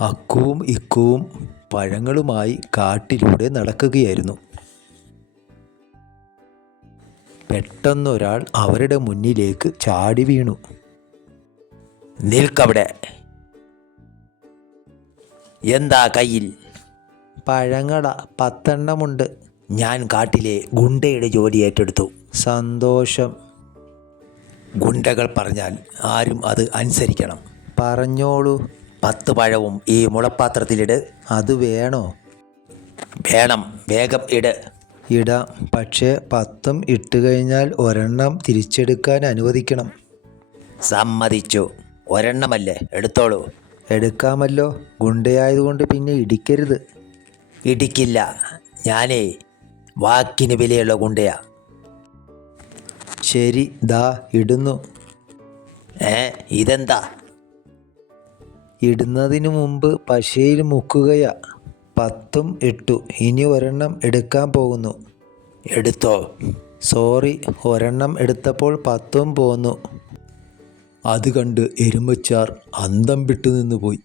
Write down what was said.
അക്കുവും ഇക്കുവും പഴങ്ങളുമായി കാട്ടിലൂടെ നടക്കുകയായിരുന്നു. പെട്ടെന്നൊരാൾ അവരുടെ മുന്നിലേക്ക് ചാടി വീണു. നിൽക്കവിടെ. എന്താ കയ്യിൽ? പഴങ്ങള. പത്തെണ്ണമുണ്ട്. ഞാൻ കാട്ടിലെ ഗുണ്ടയുടെ ജോലി ഏറ്റെടുത്തു. സന്തോഷം. ഗുണ്ടകൾ പറഞ്ഞാൽ ആരും അത് അനുസരിക്കണം. പറഞ്ഞോളൂ. പത്ത് പഴവും ഈ മുളപ്പാത്രത്തിലിട്. അത് വേണോ? വേണം. വേഗം ഇട്. ഇടാം. പക്ഷേ പത്തും ഇട്ട് കഴിഞ്ഞാൽ ഒരെണ്ണം തിരിച്ചെടുക്കാൻ അനുവദിക്കണം. സമ്മതിച്ചു. ഒരെണ്ണമല്ലേ? എടുത്തോളൂ. എടുക്കാമല്ലോ. ഗുണ്ടയായതുകൊണ്ട് പിന്നെ ഇടിക്കരുത്. ഇടിക്കില്ല. ഞാനേ വാക്കിന് വിലയുള്ള ഗുണ്ടയാ. ശരി ദാ ഇടുന്നു. ഏ ഇതെന്താ? ഇടുന്നതിന് മുമ്പ് പശയിൽ മുക്കുകയാ. പത്തും ഇട്ടു. ഇനി ഒരെണ്ണം എടുക്കാൻ പോകുന്നു. എടുത്തോ? സോറി. ഒരെണ്ണം എടുത്തപ്പോൾ പത്തും പോന്നു. അത് കണ്ട് എരുമച്ചാർ അന്തം വിട്ടു നിന്നു പോയി